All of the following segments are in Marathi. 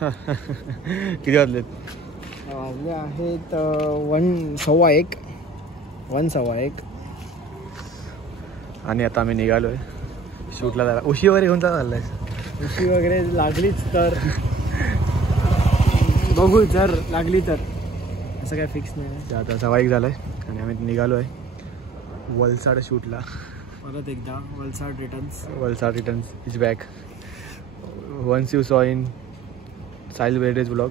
किती वाजलेत? वाजले आहेत 1:15 1:15. आणि आता आम्ही निघालोय शूटला जायला. उशी वगैरे घेऊन चाललाय? उशी वगैरे लागलीच तर बघू, जर लागली तर, असं काय फिक्स नाही. आता 1:15 झालाय आणि आम्ही निघालो आहे वलसाड शूटला. परत एकदा Valsad returns is back. Once you saw in Sahil Bedej blog,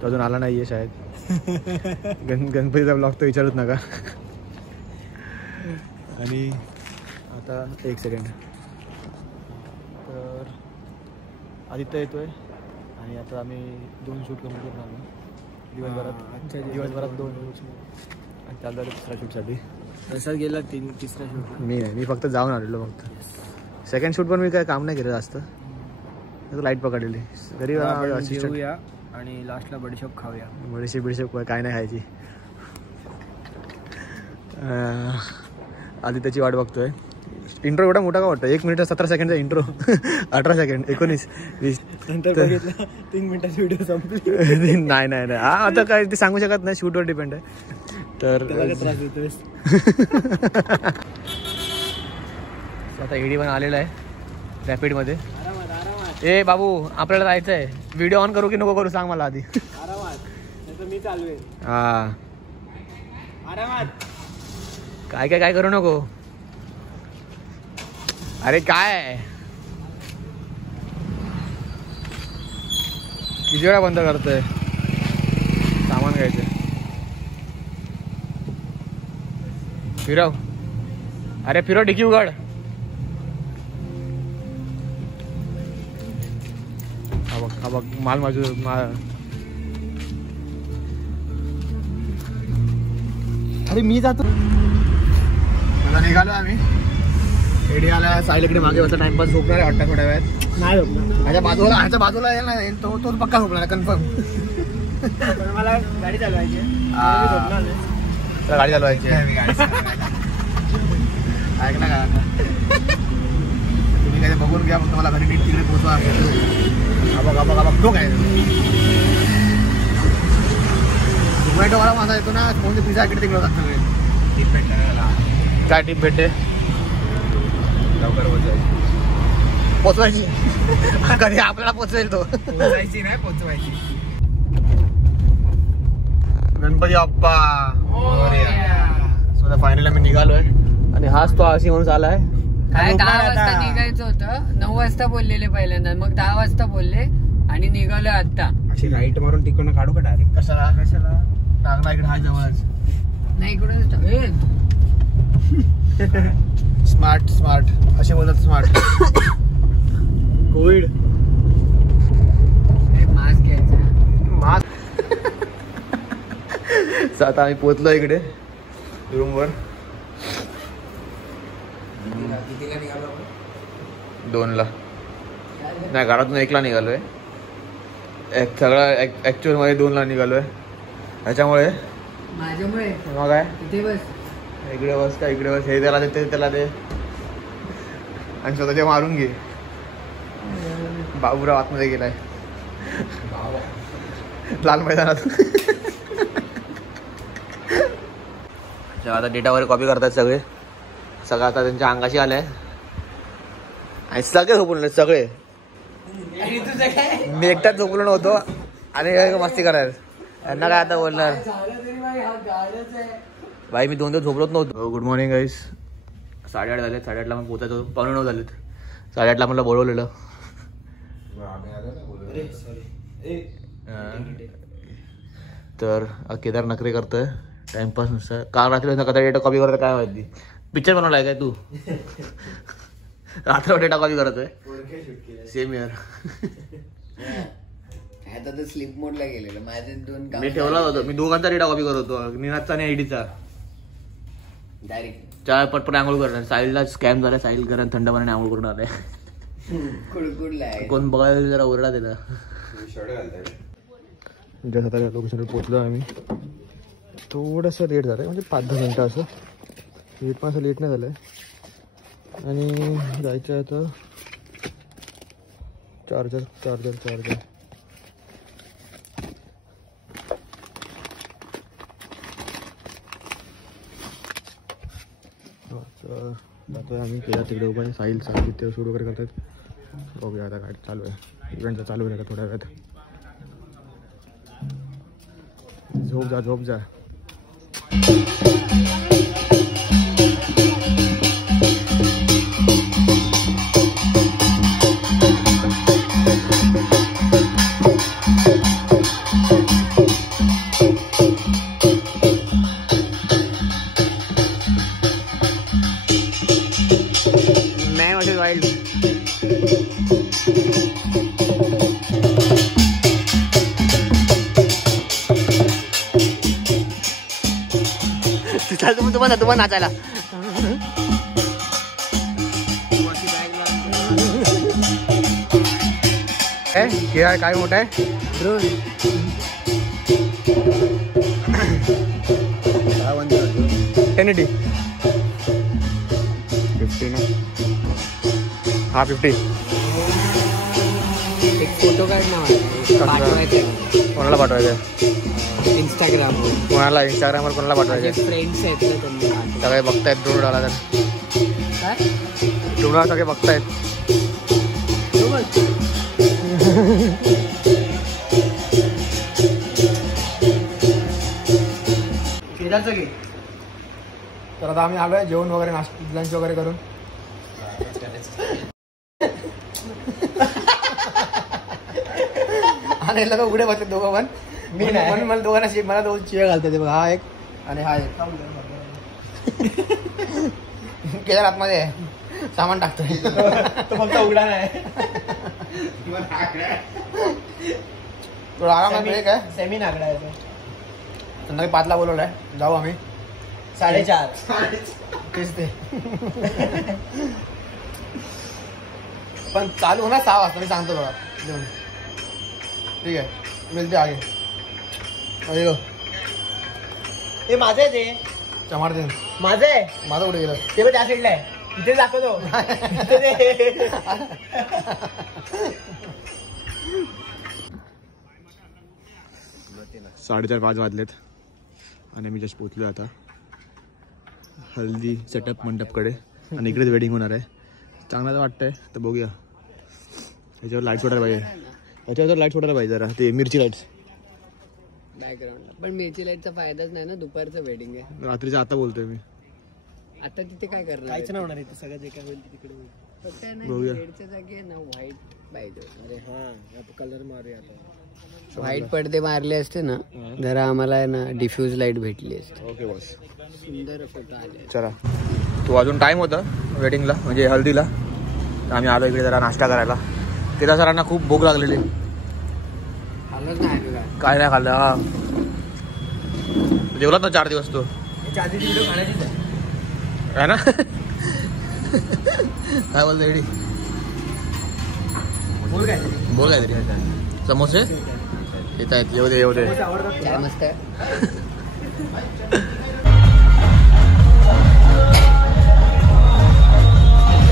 तो अजून आला नाही आहे शायद. गणपतीचा ब्लॉग तो विचारत नका. आणि आता 1 सेकंड, तर आदित्य येतोय आणि आता आम्ही 2 शूट कंप्लीट करणार आहोत दिवसभरात 2 आणि त्याला झालं 3ऱ्या शूटसाठी. तसाच गेला 3ऱ्या शूट. मी फक्त जाऊन आलेलो. फक्त सेकंड शूट पण मी काय काम नाही केलं जास्त, लाईट पकडलेली घरी जेवूया आणि लास्टला बडीशॉप खाऊया. बडीशेप काय नाही खायची. आधी त्याची वाट बघतोय. इंट्रो एवढा मोठा का वाटतं? 1 मिनिट 17 सेकंडचा इंट्रो. 18 सेकंड 19 20 नंतर बघितलं 3 मिनिटाची व्हिडिओ संपली. नाही हा आता काय ते सांगू शकत नाही, शूटवर डिपेंड आहे. तर त्रास देतोय. आता एडी पण आलेला आहे रॅपिडमध्ये. ए बाबू, आपल्याला जायचं आहे. व्हिडिओ ऑन करू की नको करू सांग मला आधी. मी चालू आहे. हा, काय करू नको. अरे काय किती वेळा बंद करतोय? सामान घ्यायचं. फिरव, अरे फिरव डिकी उघड. हा बघ माल अरे मी जातो. आता निघालो आम्ही. एडी आला साहिलकडे मागे बसला. टाइमपास झोपणार आहे वाटतं थोड्या वेळात. नाही झोपणार. ह्याच्या बाजूला येईल ना तो पक्का झोपणार कन्फर्म. मला गाडी चालवायची आहे. गाडी चालवायची आहे. ऐक ना का, तुम्ही काय बघून घ्या, मग तुम्हाला घरी नीट तिकडे पोहोचवा. तो काय झोमॅटोवाला माझा येतो ना, कोणते पिझ्झा इकडे तिकडे जातात सगळे. टीप भेटते काय? टीप भेटते लवकर पोचवायची. कधी आपल्याला पोचवेल तो. पोचवायची नाही, पोचवायची. गणपती बाप्पा. सो फायनली आम्ही निघालोय आणि हाच तो आशी म्हणून आलाय. काय 10 वाजता निघायचं होतं. 9 वाजता बोललेले पहिल्यांदा, मग 10 वाजता बोलले आणि निघालोय आता. अशी राईट मारून तिकडनं काढू का डायरेक्ट? कशाला नागना इकडे हाय जवळच. नाही इकडे स्मार्ट असे बोलतात. स्मार्ट कोविड मास्क घ्यायचा. आता आम्ही पोहोचलो इकडे रूमवर. 2ला नाही, घरातून 1ला निघालोय. सगळं ऍक्च्युअल मध्ये 2ला निघालोय. त्याच्यामुळे माझ्यामुळे मग काय इथे बस, इकडे बस का इकडे बस, हे त्याला देते त्याला दे आणि स्वतःच्या मारून घे. बाबूराव आतमध्ये गेलाय लाल मैदानात. आता डेटा वगैरे कॉपी करतात सगळे. सगळं आता त्यांच्या अंगाशी आलंय आणि सगळे झोपले. सगळे मी एकटाच झोपलो नव्हतो आणि मस्ती करायला. यांना काय आता बोलणार भाई, मी 2 दिवस झोपलोच नव्हतो. गुड मॉर्निंग गाईस. 8:30 झालेत. 8:30ला मग पोहोचायचो. 9:15 झालेत. 8:30ला मला बोलवलेलं. तर केदार नखरे करतोय टाइमपास नुसतं. काल रात्री कथा डेटा कॉपी करतोय काय माहिती. पिक्चर बनवलाय काय तू? रात्र डेटा कॉपी करतोय. Same year. आता तर स्लीप मोडला गेलेलं. माझे 2 मी ठेवला होतो. मी दोघांचा डेटा कॉपी करत होतो, निनादचा आणि आयडीचा. डायरेक्ट चार पटपट आंघोळ करणार. साहिलला स्कॅम झाला. साहिल करण थंड पाण्याने आंघोळ करून आलाय. कोण बघायला जरा ओरडा दिला. जस्ट आता लोकेशनवर पोहोचलो आम्ही. थोडंसं लेट झालं म्हणजे 5-10 मिनटं असं. लेट पण असं लेट नाही झालं आहे. आणि जायचं आहे आता चार्जर तर जातोय आम्ही केला तिकडे उभा आहे. साहिल तिथे शूट वगैरे करतात. बघूया आता गाडी चालू आहे. इव्हेंटचा चालू आहे आता थोड्या वेळात. झोप जा. मैं वर्सेस वाइल्ड. तुम्हाला नाचायला काय मोठं आहे ड्रोन. 1080 50 ना. हा 50. एक फोटो काढ ना पाठवायचं. कोणाला पाठवायचं? इंस्टाग्रामवर. कोणाला इंस्टाग्रामवर कोणाला पाठवायचं? फ्रेंड्स आहेत ना तुम्ही. सगळे बघतायत ड्रोन आला तर. काय ड्रोन सगळे बघतायत. तर आता आम्ही आलोय जेवण वगैरे लंच वगैरे करून. आणि लोक उघडे बसले दोघं पण. मी म्हणून मला दोघांना मला दोन चिवे घालते ते बघ. हा एक आणि हा एक. केदार आतमध्ये आहे. सामान टाकतोय. तो फक्त उघडा नाही. थोडा आरामात ब्रेक आहे. सेमी नागडा आहे तो. संध्याकाळी 5ला बोलवलाय. जाऊ आम्ही 4:30. तेच ते. पण चालू होणार 6 वाजता. मी सांगतो बघा. ठीक आहे मिळते आगे. ते माझं आहे. ते चमार दे. माझं आहे. माझं कुठे गेलं? ते पण त्या साईडला आहे. इथे दाखवतो. 4:30-5 वाजलेत आणि मी जस्ट पोचलो आता हल्दी सेटअप मंडपकडे. आणि इकडेच वेडिंग होणार आहे. चांगलं तर वाटतंय. तर बघूया. याच्यावर लाईट सोडायला पाहिजे. याच्यावर लाईट सोडायला पाहिजे जरा. ते मिरची लाईट्स बॅकग्राऊंड. पण मिरची लाईटचा फायदाच नाही ना. दुपारचं वेडिंग आहे. रात्रीच्या आता बोलतोय मी. आता तिथे काय करणार? काहीच नाही होणार इथे. सगळं जे काय होईल तिकडे होईल. फक्त बघूया. रेडच्या जागी ना व्हाईट पाहिजे. अरे हा कलर मारूया आता. व्हाईट पडदे मारले असते ना जरा आम्हाला ना डिफ्यूज लाईट भेटली असते. Okay boss. सुंदर फोटो आले. चला. तो अजून टाईम होता वेडिंगला म्हणजे हल्दीला. आम्ही आलो इकडे जरा नाश्ता करायला. केदार सरांना खूप भूक लागलेली. आलोच नाही काय नाही खाल्लं. हा जेवलात ना 4 दिवस तो. याच्या आधीची व्हिडिओ खाण्याचीच आहे. आहे ना. काय बोलतो एडी? बोल काय काहीतरी. समोसे येत आहेत. येऊ दे आवडतात. काय मस्त आहे.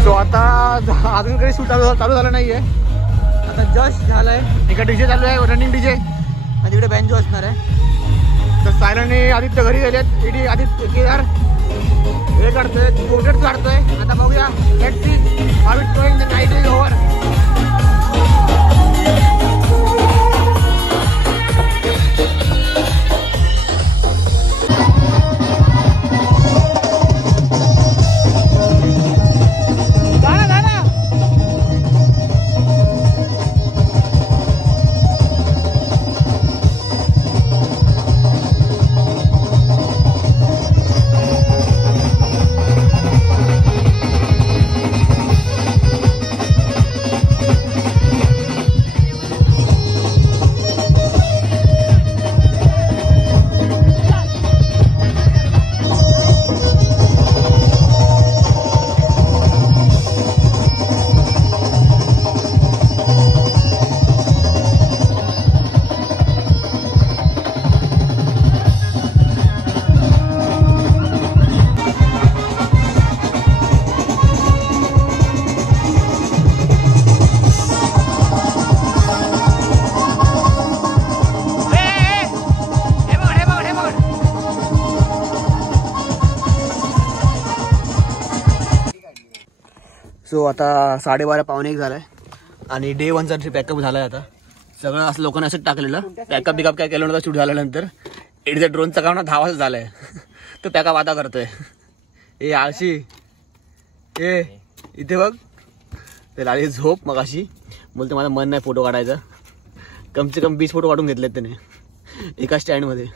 तो आता अजून काही शूट चालू झालं नाहीये. आता जस्ट झालंय. एका डीजे चालू आहे रनिंग डीजे. आणि तिकडे बँजो असणार आहे. तर सायराने आदित्य घरी गेलेत. एडी आदित्य केदार हे काढतोय. पोर्ट्रेट काढतोय. आता बघूया. Let's see how it's going. The night is over. So आता 12:30 पावणे 1 झालाय आणि डे 1चा पॅकअप झालाय. आता सगळं असं लोकांनी असंच टाकलेलं. पॅकअप बिकअप काय केलं नव्हतं शूट झाल्यानंतर. एडीचा ड्रोनचा काम ना 10 वाजता झालाय. तो पॅकअप आता करतोय. ए आळशी ए इथे बघ. त्याला आली झोप मग अशी बोलते माझं मन नाही फोटो काढायचा. कमसे कम 20 फोटो काढून घेतलेत त्याने एका स्टँडमध्ये.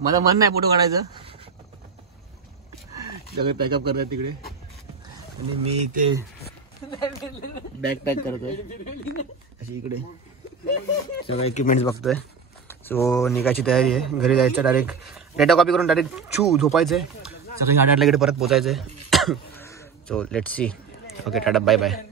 माझं मन नाही फोटो काढायचं. सगळे पॅकअप करतात तिकडे आणि मी इथे बॅग पॅक करतोय अशी इकडे सगळं इक्विपमेंट्स बघतोय. सो निघायची तयारी आहे. घरी जायचं डायरेक्ट डेटा कॉपी करून डायरेक्ट झोपायचंय. सकाळी 8:30 इकडे परत पोचायचंय. So let's see. Okay tata bye bye.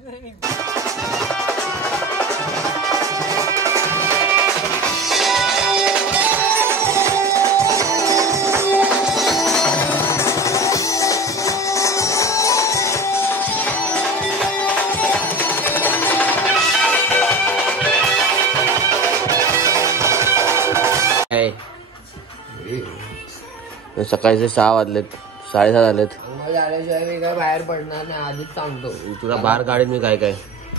सकाळचे 6 वाजलेत 7:30 झालेत. आल्याशिवाय मी काय बाहेर पडणार नाही आधीच सांगतो. तुला बाहेर काढेल मी काय काय.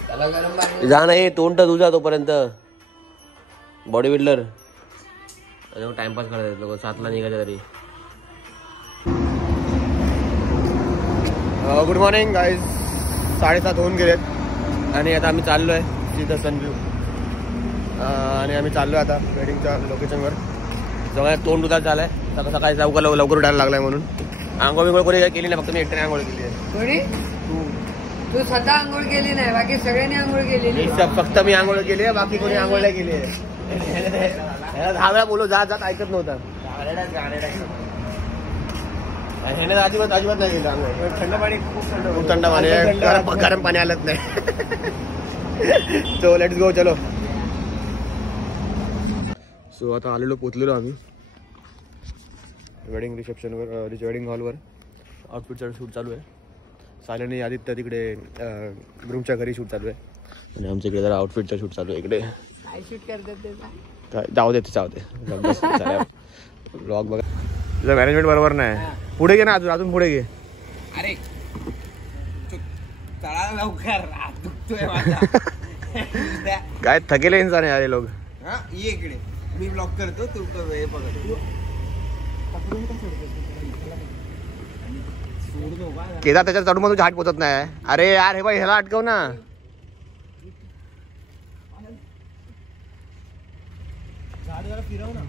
त्याला गरम पाणी जा नाही तोंड तुझा तोपर्यंत बॉडी बिल्डर टाइमपास करायचं लोक 7ला निघायचं तरी. Good morning guys. 7:30 होऊन गेलेत आणि आता आम्ही चाललोय सीधा सनव्ह्यू आणि आम्ही चाललोय आता वेडिंगच्या लोकेशनवर. सगळ्यात तोंड दुधात झालाय. सकाळी लवकर उठायला लागलाय म्हणून. आंघोळ बिंघोळ कोणी केली नाही फक्त मी एकट्याने आंघोळ केली आहे. कोणी तू स्वतः आंघोळ केली नाही बाकी सगळ्यांनी आंघोळ केलेली. फक्त मी आंघोळ केली आहे बाकी कोणी आंघोळ नाही केली आहे. 10 वेळा बोलो जात ऐकत नव्हता. अजिबात नाही गेलं आंघोळ. थंड पाणी खूप थंड पाणी गरम पाणी आलंच नाही. सो लेट्स गो चलो. सो आता आलेलो पोचलेलो आम्ही वेडिंग रिसेप्शनवर वेडिंग हॉलवर. आउटफिटचा शूट चालू आहे. सायल्याने आदित्य तिकडे ग्रूमच्या घरी शूट चालू आहे आणि आमच्या इकडे जरा आउटफिटचा शूट चालू आहे इकडे. काय शूट करतात ते काय जाऊ दे ब्लॉग बघा. तुझं मॅनेजमेंट बरोबर नाही. पुढे घे ना अजून पुढे घे. अरे चला लवकर काय थकेले इंसान आहे अरे लोक. ये इकडे मी ब्लॉक करतो तू हे बघ. केदार त्याच्यात चढून मग तुझ्या हात पोचत नाही. अरे यार हे बाई ह्याला अटकव ना. फिरव ना.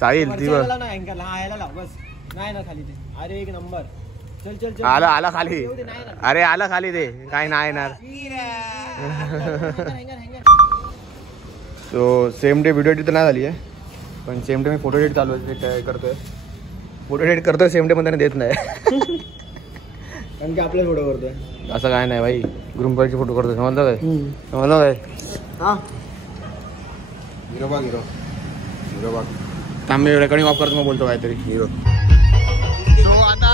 साहिल दिवस नाही ना खाली ते. अरे एक नंबर. चल चल चल. आला खाली. अरे आला खाली ते काय नाही येणार. So same day video edit तर नाही झाली आहे पण सेम डे मी फोटो एडिट चालू करतोय. फोटो एडिट करतोय सेम डे पण त्याने देत नाही. कारण की आपले फोटो करतोय. असं काय नाही भाई. ग्रुमपरचे फोटो करतोय समजलं काय. समजलं काय. हा हिरो बाग थांबे रेकॉर्डिंग ऑफ करतो मग बोलतो काहीतरी हिरो. सो आता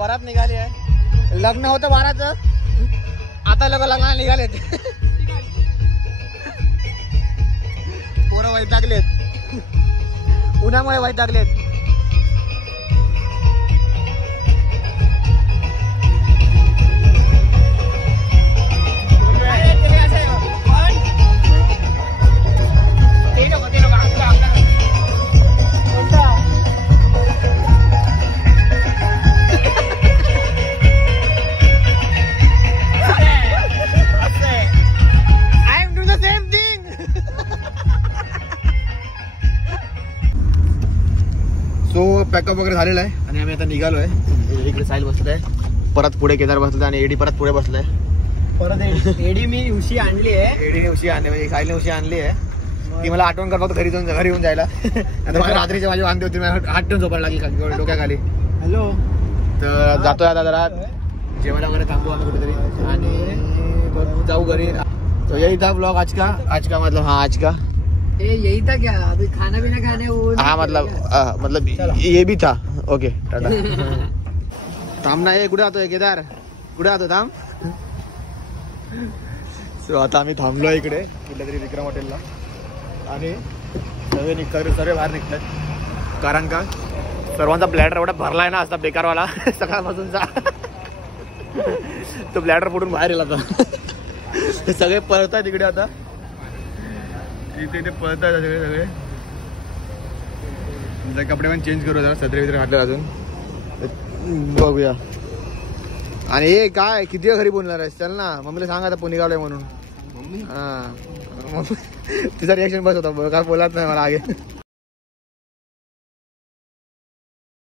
वरात निघाली आहे. लग्न होतं 12चं. आता लोक लग्नाला निघालेत. पोरं वैतागलेत. उन्हामुळे वैतागलेत. पॅकअप वगैरे झालेला आहे आणि आम्ही आता निघालो आहे. इकडे साहिल बसत आहे. परत पुढे केदार बसलाय आणि एडी परत पुढे बसलाय. परत एडी मी उशी आणली आहे. एडीने उशी आणली म्हणजे साहिलने उशी आणली आहे. ती मला आठवण करतो घरी येऊन जायला. आता रात्रीची माझी वांदी होती. हात ठेवून झोपायला लागली डोक्याखाली. हॅलो. तर जातोय आता जरा जेवायला वगैरे थांबू आम्ही कुठेतरी आणि जाऊ घरी. तो यही था ब्लॉग आज का मतलब हाँ आज का यही था क्या अभी खाना पीना खाने वो. हाँ मतलब ये भी था. ओके टाटा. थांब ना. कुठे जातोय केदार. कुठे जातो थांब. सो आता आम्ही थांबलो इकडे कुठल्या तरी विक्रम हॉटेलला आणि सर्व बाहेर निघतात. कारण का सर्वांचा ब्लॅडर एवढा भरलाय ना असता बेकारवाला सकाळपासूनचा तो ब्लॅडर फुटून बाहेर येईल आता. ते सगळे पळत आहे तिकडे आता इथे पळत आहे सगळे कपडे पण चेंज करू जरा सत्रे वित्रे घातले अजून बघूया. आणि हे काय किती घरी बोलणार आहेस चल ना मम्मीला सांग आता पुणे गावलाय म्हणून. हा तिचा रिॲक्शन बस होता काय बोलत नाही मला आगे.